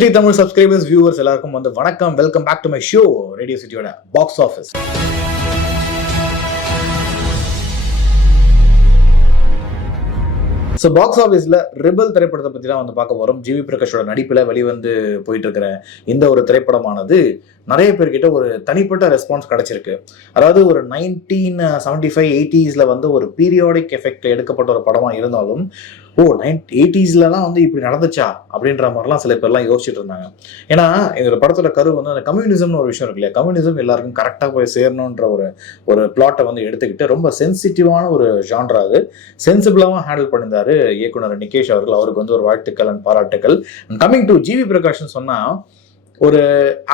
City Tamil subscribers viewers எல்லாருக்கும் வந்து வணக்கம். Welcome back to my show radio சிட்டியோட box office so box ஆஃபீஸில் rebel திரைப்படத்தை பற்றி தான் வந்து பார்க்க போகிறோம் ஜிவி பிரகாஷோட நடிப்பில் வெளிவந்து போயிட்டுருக்கிற இந்த ஒரு திரைப்படமானது நிறைய பேர்கிட்ட ஒரு தனிப்பட்ட ரெஸ்பான்ஸ் கிடச்சிருக்கு. அதாவது ஒரு நைன்டீன் செவன்டி ஃபைவ் எயிட்டிஸில் வந்து ஒரு பீரியாடிக் எஃபெக்ட் எடுக்கப்பட்ட ஒரு படமாக இருந்தாலும் ஓ நைன் எயிட்டிஸ்லலாம் வந்து இப்படி நடந்துச்சா? அப்படின்ற மாதிரிலாம் சில பேர்லாம் யோசிச்சுட்டு இருந்தாங்க. ஏன்னா இந்த படத்தோட கரு வந்து அந்த கம்யூனிசம்னு ஒரு விஷயம் இருக்கு இல்லையா கம்யூனிசம் எல்லாருக்கும் கரெக்டாக போய் சேரணுன்ற ஒரு ஒரு பிளாட்டை வந்து எடுத்துக்கிட்டு ரொம்ப சென்சிட்டிவான ஒரு ஜான்ரா அது. சென்சிபிளாகவும் ஹேண்டில் பண்ணியிருந்தாரு இயக்குனர் நிகேஷ் அவர்கள். அவருக்கு வந்து ஒரு வாழ்த்துக்கள் அண்ட் பாராட்டுக்கள். கம்மிங் டு ஜிவி பிரகாஷ்னு சொன்னால் ஒரு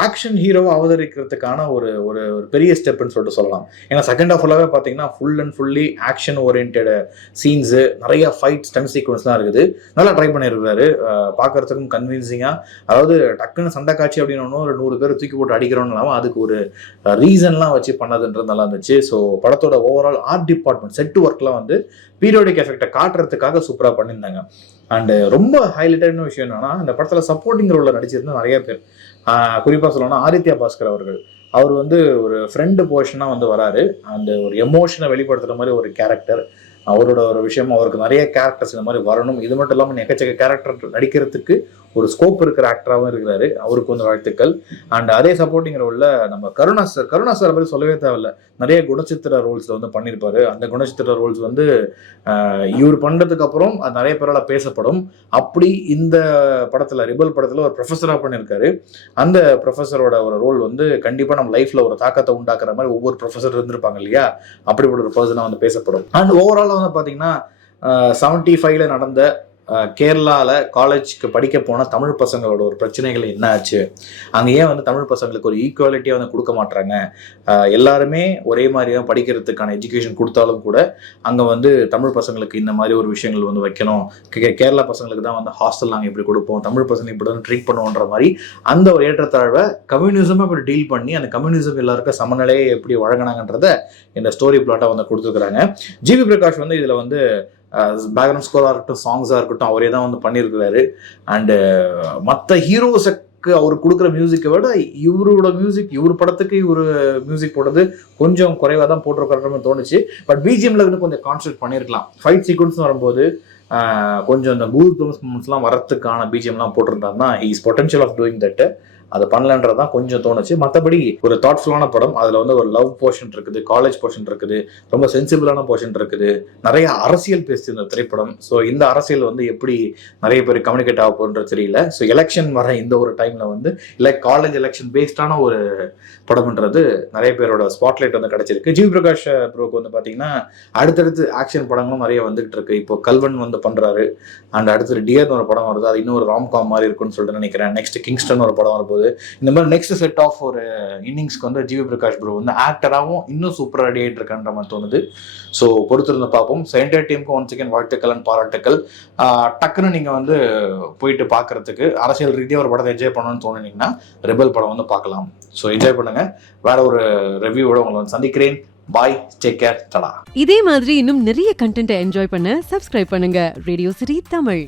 ஆக்ஷன் ஹீரோவை அவதரிக்கிறதுக்கான ஒரு ஒரு ஒரு பெரிய ஸ்டெப்னு சொல்லிட்டு சொல்லலாம். ஏன்னா செகண்ட் ஆஃப் ஃபுல்லாகவே பார்த்தீங்கன்னா full and fully action orient scenes நிறைய ஃபைட் ஸ்டன் சீக்வன்ஸ்லாம் இருக்குது. நல்லா ட்ரை பண்ணியிருக்கிறாரு பார்க்கறதுக்கும் கன்வின்சிங்காக அதாவது டக்குன்னு சண்டை காட்சி அப்படின்னு ஒரு நூறு பேர் தூக்கி போட்டு அடிக்கிறோன்னு இல்லாமல் அதுக்கு ஒரு ரீசன்லாம் வச்சு பண்ணதுன்றது நல்லா இருந்துச்சு. ஸோ படத்தோட ஓவரால் ஆர்ட் டிபார்ட்மெண்ட் செட் ஒர்க்லாம் வந்து பீரியோடிக் எஃபெக்டை காட்டுறதுக்காக சூப்பராக பண்ணியிருந்தாங்க. அண்டு ரொம்ப ஹைலைட்டான விஷயம் என்னன்னா இந்த படத்தில் சப்போர்ட்டிங் ரோலில் நடிச்சிருந்த நிறைய பேர். குறிப்பாக சொல்லணும்னா ஆதித்யா பாஸ்கர் அவர்கள். அவர் வந்து ஒரு ஃப்ரெண்டு போர்ஷனாக வந்து வராரு. அந்த ஒரு எமோஷனை வெளிப்படுத்துகிற மாதிரி ஒரு கேரக்டர் அவரோட ஒரு விஷயம் அவருக்கு நிறைய கேரக்டர்ஸ் இந்த மாதிரி வரணும். இது மட்டும் இல்லாமல் எக்கச்சக்க கேரக்டர் நடிக்கிறதுக்கு ஒரு ஸ்கோப் இருக்கிற ஆக்டராகவும் இருக்கிறாரு. அவருக்கு வந்து வாழ்த்துக்கள். அண்ட் அதே சப்போர்ட்டிங் ரோலில் நம்ம கருணா சார் கருணா சார் பற்றி சொல்லவே தேவையில்ல. நிறைய குணச்சித்திர ரோல்ஸில் வந்து பண்ணியிருப்பாரு அந்த குணச்சித்திர ரோல்ஸ் வந்து இவர் பண்ணுறதுக்கு அப்புறம் அது நிறைய பேரால் பேசப்படும். அப்படி இந்த படத்தில் ரிபல் படத்தில் ஒரு ப்ரொஃபஸராக பண்ணியிருக்காரு அந்த ப்ரொஃபஸரோட ஒரு ரோல் வந்து கண்டிப்பாக நம்ம லைஃப்பில் ஒரு தாக்கத்தை உண்டாக்குற மாதிரி ஒவ்வொரு ப்ரொஃபஸர் இருந்திருப்பாங்க இல்லையா? அப்படிப்பட்ட ஒரு பர்சனாக வந்து பேசப்படும். அண்ட் ஓவராலாக வந்து பார்த்தீங்கன்னா செவன்ட்டி ஃபைவ்ல நடந்த கேரளாவில் காலேஜ்க்கு படிக்க போன தமிழ் பசங்களோட ஒரு பிரச்சனைகள் என்ன ஆச்சு அங்கே ஏன் வந்து தமிழ் பசங்களுக்கு ஒரு ஈக்குவாலிட்டியாக வந்து கொடுக்க மாட்டாங்க எல்லாருமே ஒரே மாதிரியாக படிக்கிறதுக்கான எஜுகேஷன் கொடுத்தாலும் கூட அங்கே வந்து தமிழ் பசங்களுக்கு இந்த மாதிரி ஒரு விஷயங்கள் வந்து வைக்கணும். கேரளா பசங்களுக்கு தான் வந்து ஹாஸ்டல் நாங்கள் இப்படி கொடுப்போம்? தமிழ் பசங்க இப்படி தான் ட்ரீட் பண்ணுவோன்ற மாதிரி அந்த ஒரு ஏற்றத்தாழ்வை கம்யூனிசமாக இப்படி டீல் பண்ணி அந்த கம்யூனிசம் எல்லாருக்கும் சமநிலையை எப்படி வழங்கினாங்கன்றத இந்த ஸ்டோரி பிளாட்டாக வந்து கொடுத்துருக்குறாங்க. ஜிவி பிரகாஷ் வந்து இதில் வந்து பேக்ரவுண்ட் ஸ்கோராக இருக்கட்டும் சாங்ஸாக இருக்கட்டும் அவரே தான் வந்து பண்ணியிருக்கிறாரு. அண்டு மற்ற ஹீரோஸுக்கு அவர் கொடுக்குற மியூசிக்கை விட இவரோட மியூசிக் இவர் படத்துக்கு இவர் மியூசிக் போட்டது கொஞ்சம் குறைவாக தான் போட்டிருக்கிறோம்னு தோணுச்சு. பட் பிஜிஎம்ல இருந்து கொஞ்சம் கான்சன்ட்ரேட் பண்ணியிருக்கலாம். ஃபைட் சீக்வன்ஸ் வரும்போது கொஞ்சம் இந்த கூகுள் மூமெண்ட்ஸ்லாம் வரத்துக்கான பிஜிஎம்லாம் போட்டிருந்தாருன்னா is potential of doing that அதை பண்ணலன்றது தான் கொஞ்சம் தோணுச்சு. மற்றபடி ஒரு தாட்ஃபுல்லான படம். அதில் வந்து ஒரு லவ் போர்ஷன் இருக்குது காலேஜ் போர்ஷன் இருக்குது ரொம்ப சென்சிபிளான போர்ஷன் இருக்குது. நிறைய அரசியல் பேசுது இந்த திரைப்படம். ஸோ இந்த அரசியல் வந்து எப்படி நிறைய பேர் கம்யூனிகேட் ஆக போகுன்றது தெரியல. ஸோ எலெக்ஷன் வர இந்த ஒரு டைமில் வந்து இல்லை காலேஜ் எலெக்ஷன் பேஸ்டான ஒரு படம்ன்றது நிறைய பேரோட ஸ்பாட்லைட் வந்து கிடைச்சிருக்கு. ஜிவி பிரகாஷ் ப்ரோக்கு வந்து பார்த்தீங்கன்னா அடுத்தடுத்து ஆக்ஷன் படங்களும் நிறைய வந்துகிட்டு இருக்கு. இப்போ கல்வன் வந்து பண்ணுறாரு அண்ட் அடுத்து டியர்னு ஒரு படம் வருது. அது இன்னும் ஒரு ராம்காம் மாதிரி இருக்குன்னு சொல்லிட்டு நினைக்கிறேன். நெக்ஸ்ட் கிங்ஸ்டன் ஒரு படம் வரும்போது இந்த மாதிரி நெக்ஸ்ட் செட் ஆஃப் ஒரு இன்னிங்ஸ்க்கு வந்து ஜிவி பிரகாஷ் ப்ரோ வந்து ஆக்டராகவும் இன்னும் சூப்பராக ரெடி ஆகிட்டு இருக்கான்ற மாதிரி தோணுது. ஸோ பொறுத்திருந்து பார்ப்போம். சென்டர் டீமுக்கு ஒன் செகண்ட் வாழ்த்துக்கள் அண்ட் பாராட்டுக்கள். டக்குன்னு நீங்கள் வந்து போயிட்டு பார்க்குறதுக்கு அரசியல் ரீதியாக ஒரு படத்தை என்ஜாய் பண்ணணும்னு தோணுனீங்கன்னா ரெபல் படம் வந்து பார்க்கலாம். ஸோ என்ஜாய் பண்ணுங்க. வேற ஒரு ரிவ்யூவோட உங்களை வந்து சந்திக்கிறேன். பாய் டேக் கேர் தடா இதே மாதிரி இன்னும் நிறைய கண்டென்ட்டை என்ஜாய் பண்ண சப்ஸ்கிரைப் பண்ணுங்க. ரேடியோ சிரி தமிழ்